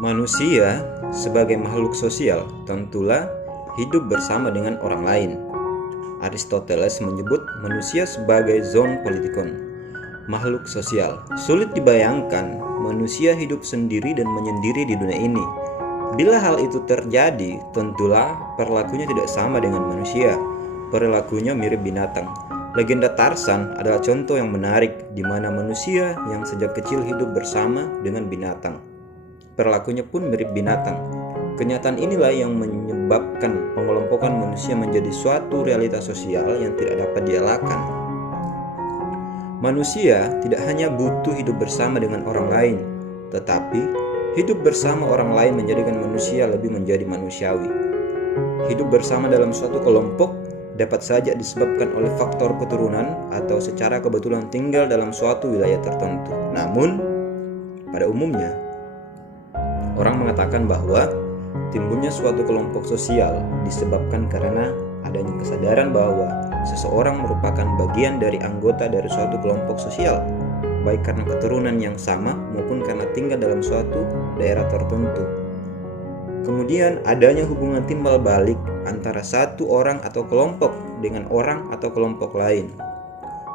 Manusia sebagai makhluk sosial tentulah hidup bersama dengan orang lain. Aristoteles menyebut manusia sebagai zoon politikon, makhluk sosial. Sulit dibayangkan manusia hidup sendiri dan menyendiri di dunia ini. Bila hal itu terjadi, tentulah perilakunya tidak sama dengan manusia. Perilakunya mirip binatang. Legenda Tarzan adalah contoh yang menarik di mana manusia yang sejak kecil hidup bersama dengan binatang. Perilakunya pun mirip binatang. Kenyataan inilah yang menyebabkan pengelompokan manusia menjadi suatu realitas sosial yang tidak dapat dielakkan. Manusia tidak hanya butuh hidup bersama dengan orang lain, tetapi hidup bersama orang lain menjadikan manusia lebih menjadi manusiawi. Hidup bersama dalam suatu kelompok dapat saja disebabkan oleh faktor keturunan atau secara kebetulan tinggal dalam suatu wilayah tertentu. Namun, pada umumnya, orang mengatakan bahwa timbulnya suatu kelompok sosial disebabkan karena adanya kesadaran bahwa seseorang merupakan bagian dari anggota dari suatu kelompok sosial, baik karena keturunan yang sama maupun karena tinggal dalam suatu daerah tertentu. Kemudian adanya hubungan timbal balik antara satu orang atau kelompok dengan orang atau kelompok lain.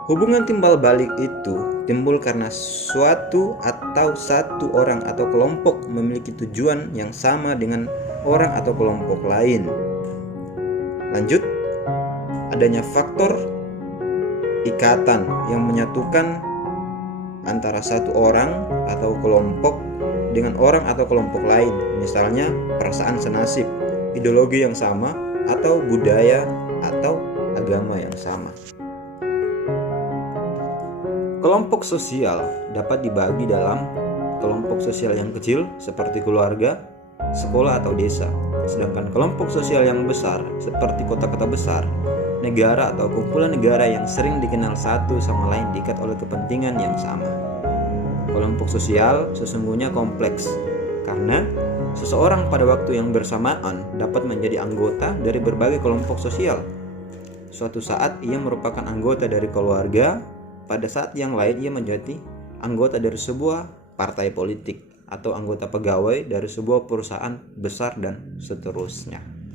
Hubungan timbal balik itu timbul karena suatu atau satu orang atau kelompok memiliki tujuan yang sama dengan orang atau kelompok lain. Lanjut, adanya faktor ikatan yang menyatukan antara satu orang atau kelompok dengan orang atau kelompok lain, misalnya perasaan senasib, ideologi yang sama, atau budaya atau agama yang sama. Kelompok sosial dapat dibagi dalam kelompok sosial yang kecil seperti keluarga, sekolah atau desa, sedangkan kelompok sosial yang besar seperti kota-kota besar, negara atau kumpulan negara yang sering dikenal satu sama lain diikat oleh kepentingan yang sama. Kelompok sosial sesungguhnya kompleks karena seseorang pada waktu yang bersamaan dapat menjadi anggota dari berbagai kelompok sosial. Suatu saat ia merupakan anggota dari keluarga, pada saat yang lain ia menjadi anggota dari sebuah partai politik atau anggota pegawai dari sebuah perusahaan besar dan seterusnya.